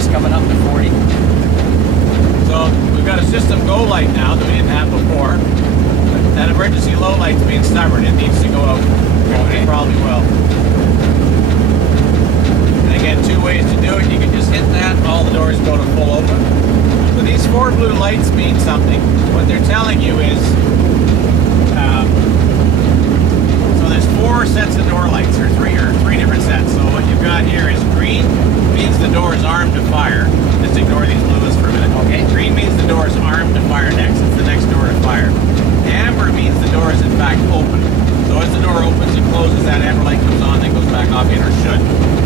just coming up to 40. So we've got a system go light now that we didn't have before. That emergency low light's being stubborn. It needs to go out. Okay. It probably will. And again, two ways to do it. You can just hit that, all the doors go to full open. So these 4 blue lights mean something. What they're telling you is, so there's 4 sets of door lights, or three different sets. So what you've got here is green means the door is armed to fire. Just ignore these blues for a minute. Okay. Green means the door is armed to fire next. It's the next door to fire. Amber means the door is in fact open. So as the door opens and closes, that amber light comes on, then goes back off again, or should.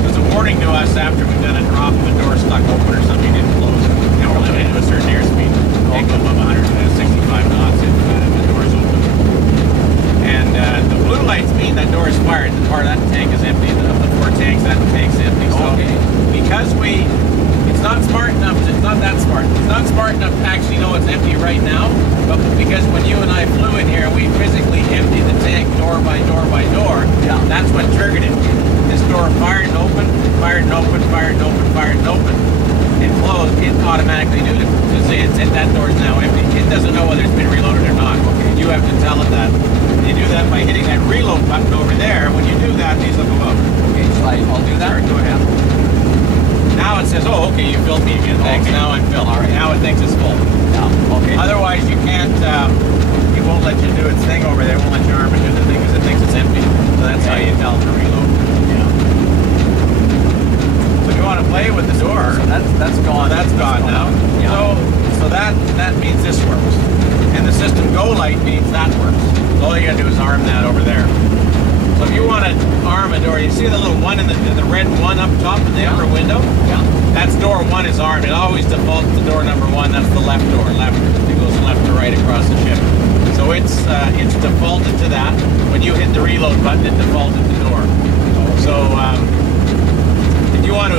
There's a warning to us after we've done a drop of a door stuck open or something didn't close. And we're limited to a certain airspeed. Can't go above 165 knots if the door is open. And the blue lights mean that door is fired. The part of that tank is empty. Of the 4 tanks, that tank's empty. So because it's not smart enough, it's not that smart. It's not smart enough to actually know it's empty right now, but because when you and I flew in here, we physically emptied the tank door by door by door, that's what triggered it. This door fired and opened, fired and opened, fired and opened, fired and opened. It closed, it automatically knew to say that door is now empty. It doesn't know whether it's been reloaded or not. Okay. You have to tell it that. You do that by hitting that reload button over there. When you do that, these will go up. Okay, so I'll do that. Sure, go ahead. Now it says, oh, okay, you filled me again. Thanks. Okay. Now I'm filled. All right. Now it thinks it's full. Yeah. Okay. Otherwise, you can't. It won't let you do its thing over there. It won't let your arm do the thing because it thinks it's empty. So that's how you tell it to reload. Yeah. So if you want to play with the door, so that's gone. That's gone now. Yeah. So that means this works, and the system go light means that works. So all you gotta do is arm that over there. So if you want to arm a door, you see the little one in the red one up top in the upper window? Yeah. That's door 1 is armed. It always defaults to door number 1. That's the left door. Left. It goes left to right across the ship. So it's defaulted to that. When you hit the reload button, it defaulted to door. So if you want to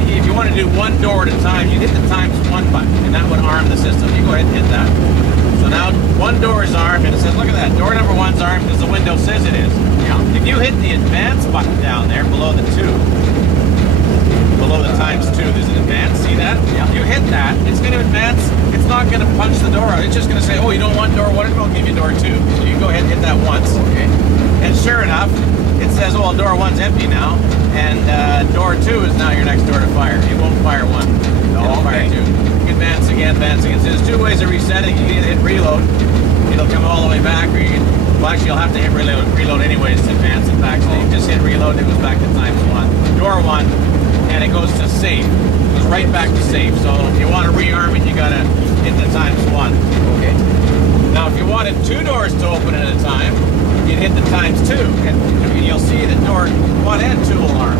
if you want to do 1 door at a time, you hit the ×1 button, and that would arm the system. You go ahead and hit that. So now 1 door is armed, and it says, look at that, door number 1's armed because the window says it is. Yeah. If you hit the advance button down there below the 2, below the ×2, there's an advance, see that? Yeah. You hit that, it's going to advance, it's not going to punch the door out, it's just going to say, oh, you don't want door 1, it'll give you door 2. So you go ahead and hit that once. Okay. And sure enough, it says, well, door 1's empty now, and door 2 is now your next door to fire. It won't fire 1. It'll fire 2. Advance again, advance again. So there's 2 ways of resetting. You can either hit reload, it'll come all the way back, or you can, well, actually you'll have to hit reload anyways to advance it back. So you just hit reload and it goes back to ×1. Door 1, and it goes to safe. It goes right back to safe. So if you want to rearm it, you gotta hit the ×1. Okay. Now if you wanted 2 doors to open at a time, you'd hit the ×2, and you'll see that door 1 and 2 will arm.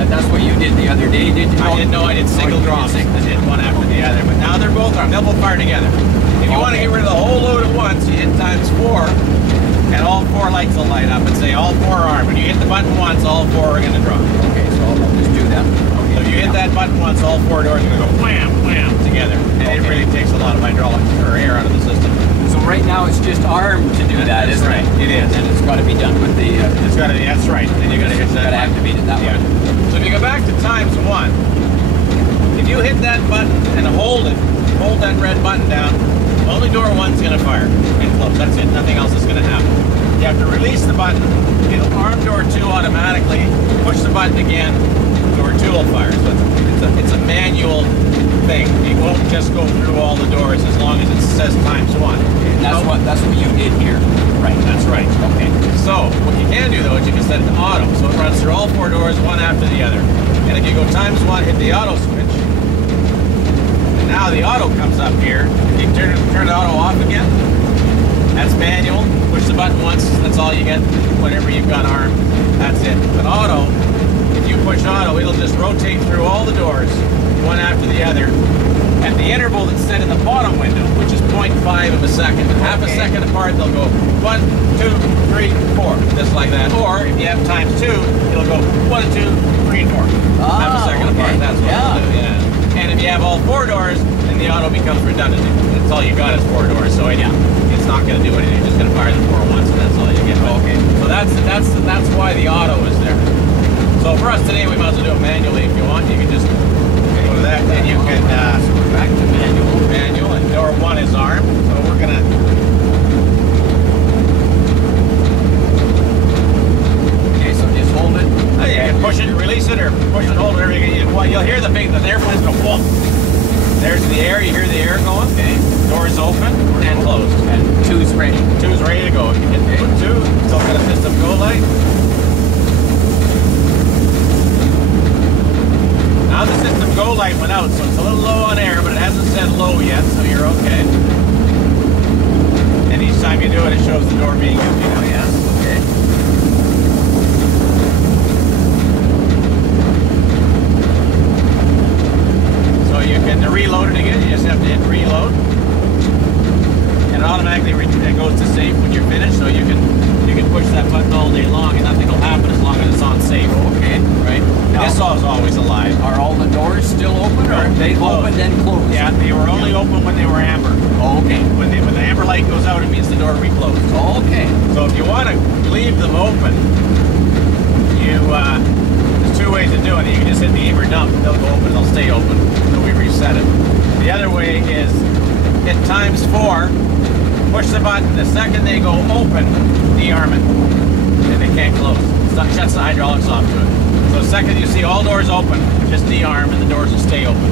And that's what you did the other day, did you? I didn't know. I did single drops. I did one after the other, but now they're both armed. They'll both fire together. If you want to get rid of the whole load at once, you hit ×4, and all 4 lights will light up and say all 4 are armed. When you hit the button once, all 4 are going to drop. Okay, so I'll just do that. Okay. So if you hit that button once, all 4 doors are going to go wham, wham together, and it really takes a lot of hydraulics or air out of the system. So right now it's just armed to do that, isn't it? It is. And it's got to be done with the... it's got to be, that's right. Then you got to hit that. Got to activate it that way. So if you go back to ×1, if you hit that button and hold that red button down, only door 1's going to fire and close. That's it. Nothing else is going to happen. You have to release the button. It'll arm door 2 automatically. Push the button again. Door 2 will fire. So it's a manual thing. It won't just go through all the doors as long as it says ×1. And that's what you did here. Right. That's right. Okay. So what you can do though is you can set it to auto. So it runs through all 4 doors, one after the other. And if you go ×1, hit the auto switch. And now the auto comes up here. If you turn the auto off again, that's manual. Push the button once. That's all you get whenever you've got armed. That's it. But auto, if you push auto, it'll just rotate through all the doors, one after the other, at the interval that's set in the bottom window, which is 0.5 of a second. Half a second apart, they'll go 1, 2, 3, 4, just like that. Or if you have ×2, it'll go 1, 2, 3, and 4. Half a second apart. That's what it'll do. Yeah. And if you have all 4 doors, then the auto becomes redundant. That's all you got is 4 doors. So it's not going to do anything. You're just going to fire the 4 once, and that's all you get. Okay. So that's why the auto is there. So for us today, we might as well do it manually if you want. You can just go to that, and you can Back to manual. manual, and door 1 is armed. So we're gonna. Okay, so just hold it. Oh, yeah, you can push it, release it, or push it, hold it. You'll hear the airplanes go whoop. There's the air. You hear the air going. Okay. Doors open and closed. And 2's ready. 2's ready to go. If you hit Okay. 2, still got a system go light. Now the system go light went out, so it's a little low on air, but it hasn't said low yet, so you're okay. And each time you do it, it shows the door being empty. Oh, yeah. Okay. So you can reload it again. You just have to hit reload, and it automatically it goes to safe when you're finished. So you can push that button all day long, and nothing will happen as long as it's on safe. Okay. Right? Now, this is always alive. Are all the doors still open, or are they Closed. open then closed? Yeah, they were only open when they were amber. Oh, okay. When the amber light goes out, it means the door reclosed. Oh, okay. So if you want to leave them open, there's 2 ways of doing it. You can just hit the amber dump, they'll go open, they'll stay open until we reset it. The other way is hit ×4, push the button. The second they go open, dearm it, and they can't close. It shuts the hydraulics off to it. So the second you see all doors open, just dearm and the doors will stay open.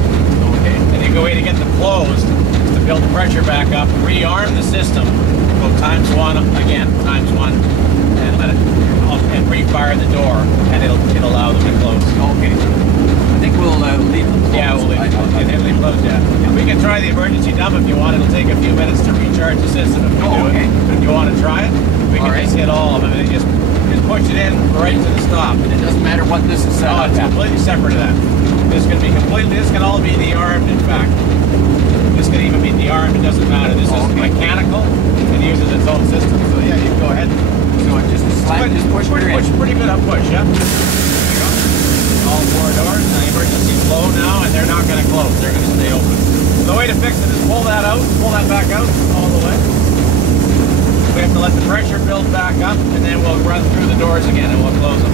Okay. And the way to get them closed is to build the pressure back up, rearm the system, go ×1 again, ×1, and let it and refire the door, and it'll allow them to close. Okay. I think we'll leave them closed. Yeah, we'll leave them closed. Yeah. We can try the emergency dump if you want. It'll take a few minutes to recharge the system if we do okay. it. But if you want to try it, we can just hit all of them and just push it in right to the stop. And it doesn't matter what this is set No, up it's at. completely separate of that. This can all be dearmed, in fact. This can even be dearmed, it doesn't matter. This is mechanical and uses its own system. So yeah, you can go ahead. So it just push Pretty good up push, yeah. There you go. All 4 doors, now emergency flow now, and they're not going to close, they're going to stay open. The way to fix it is pull that back out all the way. We have to let the pressure build back up, and then we'll run through the doors again and we'll close them.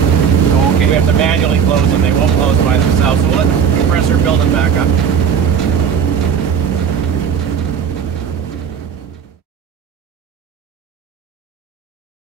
Okay. We have to manually close them, they won't close by themselves. So we'll let the compressor build them back up.